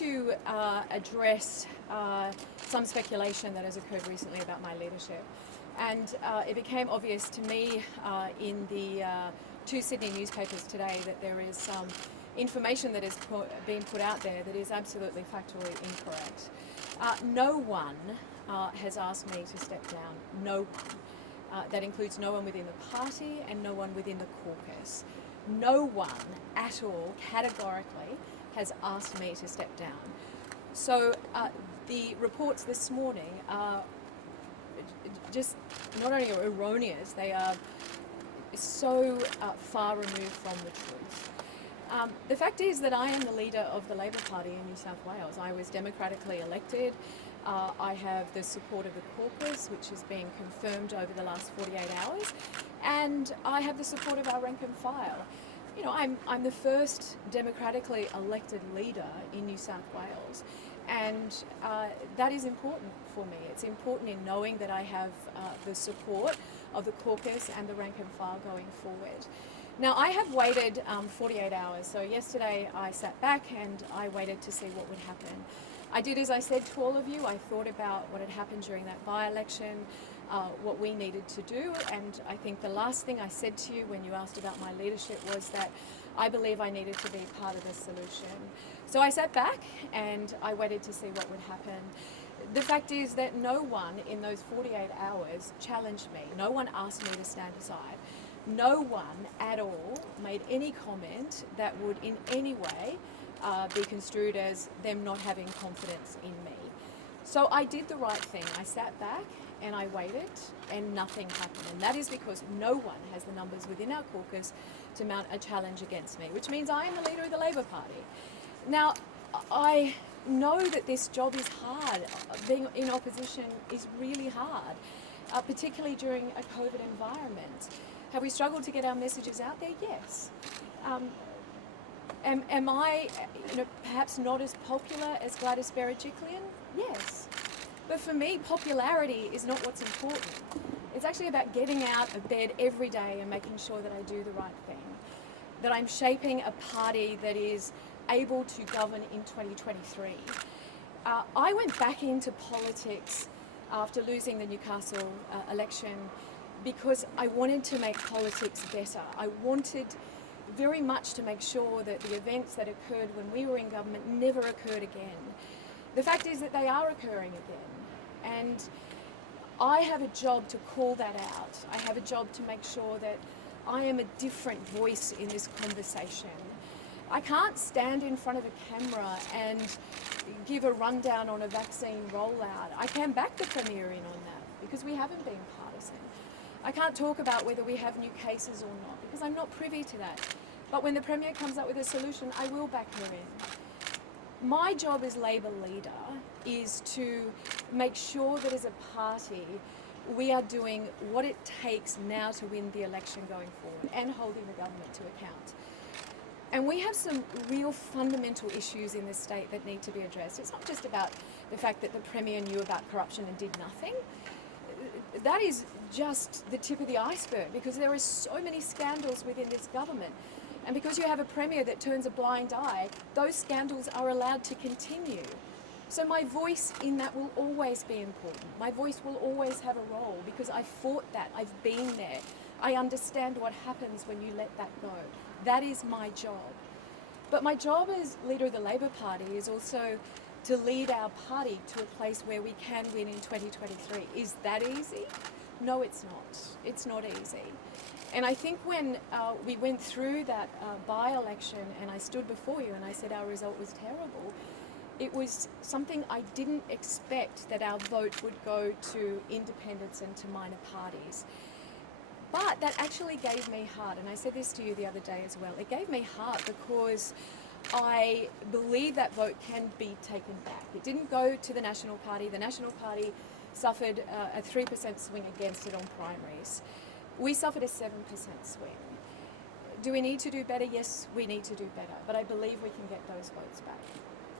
to address some speculation that has occurred recently about my leadership. And it became obvious to me in the two Sydney newspapers today that there is some information that is being put out there that is absolutely factually incorrect. No one has asked me to step down. No one. That includes no one within the party and no one within the caucus. No one at all, categorically, has asked me to step down. So the reports this morning are just not only erroneous, they are so far removed from the truth. The fact is that I am the leader of the Labor Party in New South Wales. I was democratically elected. I have the support of the caucus, which has been confirmed over the last 48 hours, and I have the support of our rank and file. You know, I'm the first democratically elected leader in New South Wales, and that is important for me. It's important in knowing that I have the support of the caucus and the rank and file going forward. Now, I have waited 48 hours. So yesterday I sat back and I waited to see what would happen. I did as I said to all of you. I thought about what had happened during that by-election, what we needed to do, and I think the last thing I said to you when you asked about my leadership was that I believe I needed to be part of the solution. So I sat back and I waited to see what would happen. The fact is that no one in those 48 hours challenged me. No one asked me to stand aside. No one at all made any comment that would in any way be construed as them not having confidence in me. So I did the right thing. I sat back and I waited and nothing happened. And that is because no one has the numbers within our caucus to mount a challenge against me, which means I am the leader of the Labor Party. Now, I know that this job is hard. Being in opposition is really hard, particularly during a COVID environment. Have we struggled to get our messages out there? Yes. Am I perhaps not as popular as Gladys Berejiklian? Yes. But for me, popularity is not what's important. It's actually about getting out of bed every day and making sure that I do the right thing, that I'm shaping a party that is able to govern in 2023. I went back into politics after losing the Newcastle election because I wanted to make politics better. I wanted very much to make sure that the events that occurred when we were in government never occurred again. The fact is that they are occurring again, and I have a job to call that out. I have a job to make sure that I am a different voice in this conversation. I can't stand in front of a camera and give a rundown on a vaccine rollout. I can back the Premier in on that because we haven't been partisan. I can't talk about whether we have new cases or not because I'm not privy to that. But when the Premier comes up with a solution, I will back her in. My job as Labor leader is to make sure that as a party we are doing what it takes now to win the election going forward and holding the government to account. And we have some real fundamental issues in this state that need to be addressed. It's not just about the fact that the Premier knew about corruption and did nothing. That is just the tip of the iceberg because there are so many scandals within this government. And because you have a Premier that turns a blind eye, those scandals are allowed to continue. So my voice in that will always be important. My voice will always have a role because I fought that. I've been there. I understand what happens when you let that go. That is my job. But my job as leader of the Labor Party is also to lead our party to a place where we can win in 2023. Is that easy? No, it's not. It's not easy. And I think when we went through that by-election and I stood before you and I said our result was terrible, it was something I didn't expect that our vote would go to independents and to minor parties. But that actually gave me heart, and I said this to you the other day as well. It gave me heart because I believe that vote can be taken back. It didn't go to the National Party. The National Party suffered a 3% swing against it on primaries. We suffered a 7% swing. Do we need to do better? Yes, we need to do better, but I believe we can get those votes back.